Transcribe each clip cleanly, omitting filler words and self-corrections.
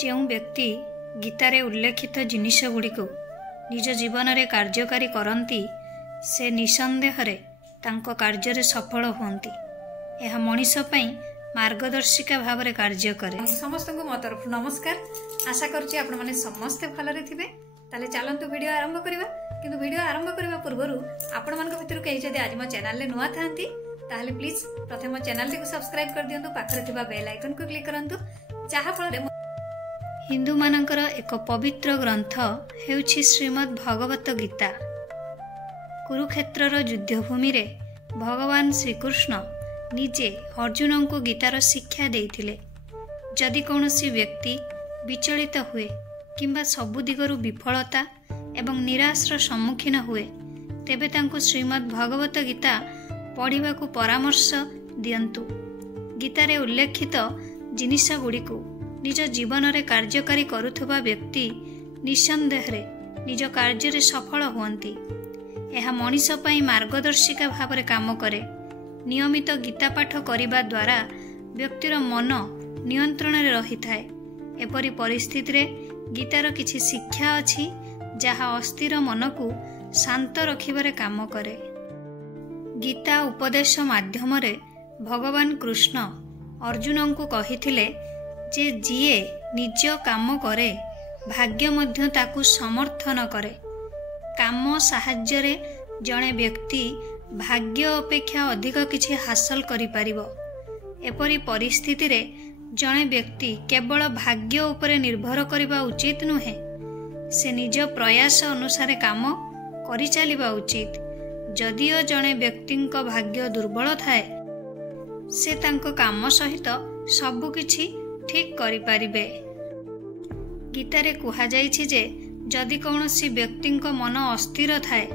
ଯେଉଁ ବ୍ୟକ୍ତି ଗୀତାରେ ଉଲ୍ଲେଖିତ ଜିନିଷଗୁଡ଼ିକୁ ନିଜ ଜୀବନରେ କାର୍ଯ୍ୟକାରୀ କରନ୍ତି ସେ ନିଃସନ୍ଦେହରେ ତାଙ୍କ କାର୍ଯ୍ୟରେ ସଫଳ ହୁଅନ୍ତି। ଏହା ମଣିଷ ପାଇଁ ମାର୍ଗଦର୍ଶିକା ଭାବରେ କାର୍ଯ୍ୟ କରେ। ସମସ୍ତଙ୍କୁ ମୋ ତରଫରୁ ନମସ୍କାର। ଆଶା କରୁଛି ଆପଣମାନେ ସମସ୍ତେ ଭଲରେ ଥିବେ। ତାହେଲେ ଚାଲନ୍ତୁ ଭିଡ଼ିଓ ଆରମ୍ଭ କରିବା। କିନ୍ତୁ ଭିଡ଼ିଓ ଆରମ୍ଭ କରିବା ପୂର୍ବରୁ ଆପଣମାନଙ୍କ ଭିତରୁ କେହି ଯଦି ଆଜି ମୋ ଚ୍ୟାନେଲରେ ନୂଆ ଥାନ୍ତି ତାହେଲେ ପ୍ଲିଜ୍ ପ୍ରଥମେ ମୋ ଚ୍ୟାନେଲଟିକୁ ସବସ୍କ୍ରାଇବ୍ କରିଦିଅନ୍ତୁ। ପାଖରେ ଥିବା ବେଲ୍ ଆଇକନ୍କୁ କ୍ଲିକ୍ କରନ୍ତୁ, ଯାହାଫଳରେ ହିନ୍ଦୁମାନଙ୍କର ଏକ ପବିତ୍ର ଗ୍ରନ୍ଥ ହେଉଛି ଶ୍ରୀମଦ୍ ଭଗବତ ଗୀତା। କୁରୁକ୍ଷେତ୍ରର ଯୁଦ୍ଧଭୂମିରେ ଭଗବାନ ଶ୍ରୀକୃଷ୍ଣ ନିଜେ ଅର୍ଜୁନଙ୍କୁ ଗୀତାର ଶିକ୍ଷା ଦେଇଥିଲେ। ଯଦି କୌଣସି ବ୍ୟକ୍ତି ବିଚଳିତ ହୁଏ କିମ୍ବା ସବୁ ଦିଗରୁ ବିଫଳତା ଏବଂ ନିରାଶର ସମ୍ମୁଖୀନ ହୁଏ ତେବେ ତାଙ୍କୁ ଶ୍ରୀମଦ୍ ଭଗବତ ଗୀତା ପଢ଼ିବାକୁ ପରାମର୍ଶ ଦିଅନ୍ତୁ। ଗୀତାରେ ଉଲ୍ଲେଖିତ ଜିନିଷଗୁଡ଼ିକୁ ନିଜ ଜୀବନରେ କାର୍ଯ୍ୟକାରୀ କରୁଥିବା ବ୍ୟକ୍ତି ନିଃସନ୍ଦେହରେ ନିଜ କାର୍ଯ୍ୟରେ ସଫଳ ହୁଅନ୍ତି। ଏହା ମଣିଷ ପାଇଁ ମାର୍ଗଦର୍ଶିକା ଭାବରେ କାମ କରେ। ନିୟମିତ ଗୀତା ପାଠ କରିବା ଦ୍ୱାରା ବ୍ୟକ୍ତିର ମନ ନିୟନ୍ତ୍ରଣରେ ରହିଥାଏ। ଏପରି ପରିସ୍ଥିତିରେ ଗୀତାର କିଛି ଶିକ୍ଷା ଅଛି ଯାହା ଅସ୍ଥିର ମନକୁ ଶାନ୍ତ ରଖିବାରେ କାମ କରେ। ଗୀତା ଉପଦେଶ ମାଧ୍ୟମରେ ଭଗବାନ କୃଷ୍ଣ ଅର୍ଜୁନଙ୍କୁ କହିଥିଲେ ଯେ ଯିଏ ନିଜ କାମ କରେ ଭାଗ୍ୟ ମଧ୍ୟ ତାକୁ ସମର୍ଥନ କରେ। କାମ ସାହାଯ୍ୟରେ ଜଣେ ବ୍ୟକ୍ତି ଭାଗ୍ୟ ଅପେକ୍ଷା ଅଧିକ କିଛି ହାସଲ କରିପାରିବ। ଏପରି ପରିସ୍ଥିତିରେ ଜଣେ ବ୍ୟକ୍ତି କେବଳ ଭାଗ୍ୟ ଉପରେ ନିର୍ଭର କରିବା ଉଚିତ ନୁହେଁ, ସେ ନିଜ ପ୍ରୟାସ ଅନୁସାରେ କାମ କରିଚାଲିବା ଉଚିତ। ଯଦିଓ ଜଣେ ବ୍ୟକ୍ତିଙ୍କ ଭାଗ୍ୟ ଦୁର୍ବଳ ଥାଏ ସେ ତାଙ୍କ କାମ ସହିତ ସବୁକିଛି ଠିକ୍ କରିପାରିବେ। ଗୀତାରେ କୁହାଯାଇଛି ଯେ ଯଦି କୌଣସି ବ୍ୟକ୍ତିଙ୍କ ମନ ଅସ୍ଥିର ଥାଏ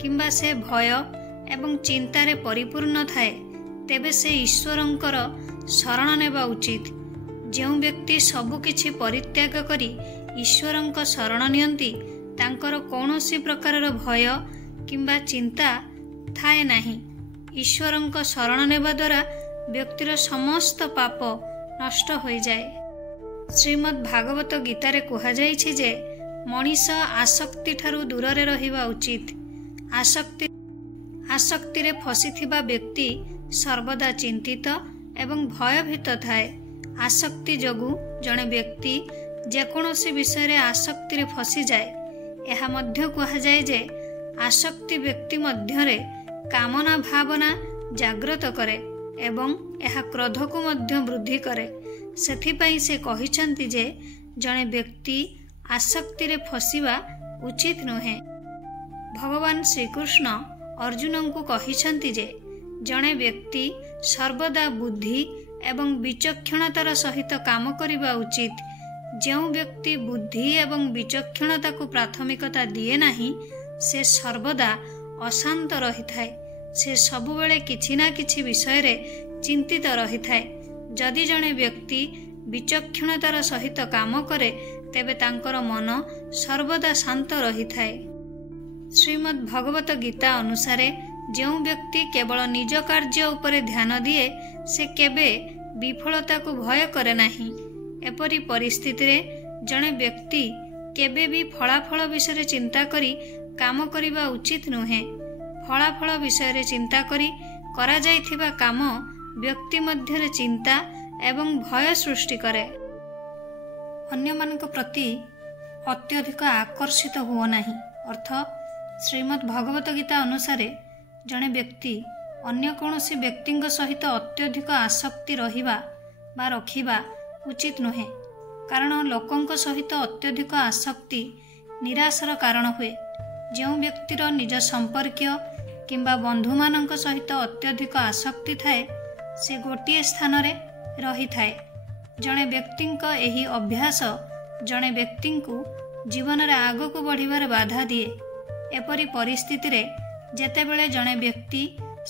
କିମ୍ବା ସେ ଭୟ ଏବଂ ଚିନ୍ତାରେ ପରିପୂର୍ଣ୍ଣ ଥାଏ ତେବେ ସେ ଈଶ୍ୱରଙ୍କର ଶରଣ ନେବା ଉଚିତ। ଯେଉଁ ବ୍ୟକ୍ତି ସବୁକିଛି ପରିତ୍ୟାଗ କରି ଈଶ୍ୱରଙ୍କ ଶରଣ ନିଅନ୍ତି ତାଙ୍କର କୌଣସି ପ୍ରକାରର ଭୟ କିମ୍ବା ଚିନ୍ତା ଥାଏ ନାହିଁ। ଈଶ୍ୱରଙ୍କ ଶରଣ ନେବା ଦ୍ୱାରା ବ୍ୟକ୍ତିର ସମସ୍ତ ପାପ ନଷ୍ଟ ହୋଇଯାଏ। ଶ୍ରୀମଦ୍ ଭାଗବତ ଗୀତାରେ କୁହାଯାଇଛି ଯେ ମଣିଷ ଆସକ୍ତି ଠାରୁ ଦୂରରେ ରହିବା ଉଚିତ। ଆସକ୍ତିରେ ଫସିଥିବା ବ୍ୟକ୍ତି ସର୍ବଦା ଚିନ୍ତିତ ଏବଂ ଭୟଭୀତ ଥାଏ। ଆସକ୍ତି ଯୋଗୁଁ ଜଣେ ବ୍ୟକ୍ତି ଯେକୌଣସି ବିଷୟରେ ଆସକ୍ତିରେ ଫସିଯାଏ। ଏହା ମଧ୍ୟ କୁହାଯାଏ ଯେ ଆସକ୍ତି ବ୍ୟକ୍ତି ମଧ୍ୟରେ କାମନା ଭାବନା ଜାଗ୍ରତ କରେ ଏବଂ ଏହା କ୍ରୋଧକୁ ମଧ୍ୟ ବୃଦ୍ଧି କରେ। ସେଥିପାଇଁ ସେ କହିଛନ୍ତି ଯେ ଜଣେ ବ୍ୟକ୍ତି ଆସକ୍ତିରେ ଫସିବା ଉଚିତ ନୁହେଁ। ଭଗବାନ ଶ୍ରୀକୃଷ୍ଣ ଅର୍ଜୁନଙ୍କୁ କହିଛନ୍ତି ଯେ ଜଣେ ବ୍ୟକ୍ତି ସର୍ବଦା ବୁଦ୍ଧି ଏବଂ ବିଚକ୍ଷଣତାର ସହିତ କାମ କରିବା ଉଚିତ। ଯେଉଁ ବ୍ୟକ୍ତି ବୁଦ୍ଧି ଏବଂ ବିଚକ୍ଷଣତାକୁ ପ୍ରାଥମିକତା ଦିଏ ନାହିଁ ସେ ସର୍ବଦା ଅଶାନ୍ତ ରହିଥାଏ। ସେ ସବୁବେଳେ କିଛି ନା କିଛି ବିଷୟରେ ଚିନ୍ତିତ ରହିଥାଏ। ଯଦି ଜଣେ ବ୍ୟକ୍ତି ବିଚକ୍ଷଣତାର ସହିତ କାମ କରେ ତେବେ ତାଙ୍କର ମନ ସର୍ବଦା ଶାନ୍ତ ରହିଥାଏ। ଶ୍ରୀମଦ୍ ଭଗବତ ଗୀତା ଅନୁସାରେ ଯେଉଁ ବ୍ୟକ୍ତି କେବଳ ନିଜ କାର୍ଯ୍ୟ ଉପରେ ଧ୍ୟାନ ଦିଏ ସେ କେବେ ବିଫଳତାକୁ ଭୟ କରେ ନାହିଁ। ଏପରି ପରିସ୍ଥିତିରେ ଜଣେ ବ୍ୟକ୍ତି କେବେ ବି ଫଳାଫଳ ବିଷୟରେ ଚିନ୍ତା କରି କାମ କରିବା ଉଚିତ ନୁହେଁ। ଫଳାଫଳ ବିଷୟରେ ଚିନ୍ତା କରି କରାଯାଇଥିବା କାମ ବ୍ୟକ୍ତି ମଧ୍ୟରେ ଚିନ୍ତା ଏବଂ ଭୟ ସୃଷ୍ଟି କରେ। ଅନ୍ୟମାନଙ୍କ ପ୍ରତି ଅତ୍ୟଧିକ ଆକର୍ଷିତ ହୁଅ ନାହିଁ। ଅର୍ଥ ଶ୍ରୀମଦ୍ ଭଗବତ ଗୀତା ଅନୁସାରେ ଜଣେ ବ୍ୟକ୍ତି ଅନ୍ୟ କୌଣସି ବ୍ୟକ୍ତିଙ୍କ ସହିତ ଅତ୍ୟଧିକ ଆସକ୍ତି ରହିବା ବା ରଖିବା ଉଚିତ ନୁହେଁ। କାରଣ ଲୋକଙ୍କ ସହିତ ଅତ୍ୟଧିକ ଆସକ୍ତି ନିରାଶର କାରଣ ହୁଏ। ଯେଉଁ ବ୍ୟକ୍ତିର ନିଜ ସମ୍ପର୍କୀୟ କିମ୍ବା ବନ୍ଧୁମାନଙ୍କ ସହିତ ଅତ୍ୟଧିକ ଆସକ୍ତି ଥାଏ ସେ ଗୋଟିଏ ସ୍ଥାନରେ ରହିଥାଏ। ଜଣେ ବ୍ୟକ୍ତିଙ୍କ ଏହି ଅଭ୍ୟାସ ଜଣେ ବ୍ୟକ୍ତିଙ୍କୁ ଜୀବନରେ ଆଗକୁ ବଢ଼ିବାରେ ବାଧା ଦିଏ। ଏପରି ପରିସ୍ଥିତିରେ ଯେତେବେଳେ ଜଣେ ବ୍ୟକ୍ତି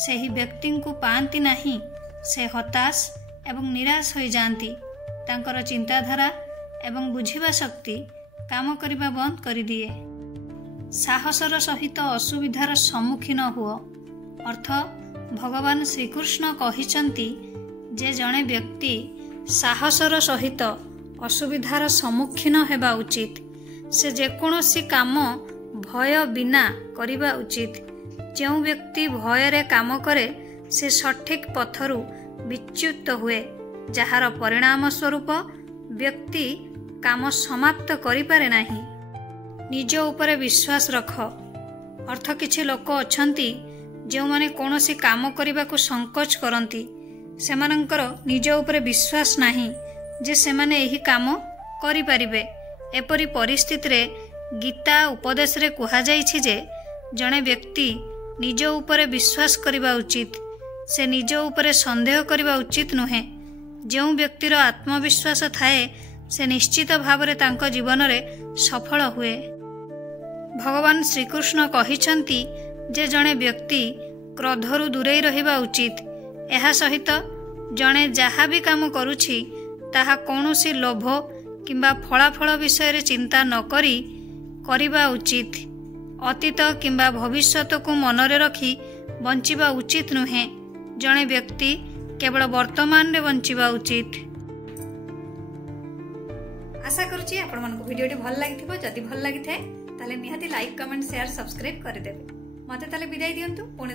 ସେହି ବ୍ୟକ୍ତିଙ୍କୁ ପାଆନ୍ତି ନାହିଁ ସେ ହତାଶ ଏବଂ ନିରାଶ ହୋଇଯାଆନ୍ତି। ତାଙ୍କର ଚିନ୍ତାଧାରା ଏବଂ ବୁଝିବା ଶକ୍ତି କାମ କରିବା ବନ୍ଦ କରିଦିଏ। ସାହସର ସହିତ ଅସୁବିଧାର ସମ୍ମୁଖୀନ ହୁଅ। ଅର୍ଥ ଭଗବାନ ଶ୍ରୀକୃଷ୍ଣ କହିଛନ୍ତି ଯେ ଜଣେ ବ୍ୟକ୍ତି ସାହସର ସହିତ असुविधार सम्मुखीन हेबा उचित। से जेकोसी काम भय बिना करिबा उचित। जो व्यक्ति भयरे काम करे से सठिक पथरु विच्युत हुए, जहार परिणाम स्वरूप व्यक्ति काम समाप्त करि पारे नाही। निज उपरे विश्वास रख। अर्थ किछि लोक अछंती जो माने कोनोसी काम करिबा को संकोच करंती, सेमानंकर निज उपरे विश्वास नाही जे सेमाने एही काम करि पारिबे। एपरि परिस्थिति रे गीता उपदेश रे कुहा जाइछि जे जणे व्यक्ति निज उपरे विश्वास करिबा उचित, से निज उपरे संदेह करिबा उचित नुहे। जो व्यक्तिर आत्मविश्वास थाए से निश्चित भावरे तांको जीवन रे सफल हुए। भगवान श्रीकृष्ण कहिछंती जे जणे व्यक्ति क्रोधरु दूरेई रहिबा उचित। एहा सहित जणे जहा भी काम करुछि ताहा कौनसी लोभ किंबा फलाफल विषय चिंता न करी करिबा उचित। अतीत किंबा भविष्यत को मनरे रखी बंचिबा उचित नुहे। जणे व्यक्ति केवल वर्तमान रे बंचिबा उचित। आशा करुछि आपण मानको वीडियोटी भल लागिथिबो। जदि भल लागिथे ताले निहाती लाइक कमेंट शेयर सब्सक्राइब करिदेबे। मते ताले विदाय दियंतु। पुणी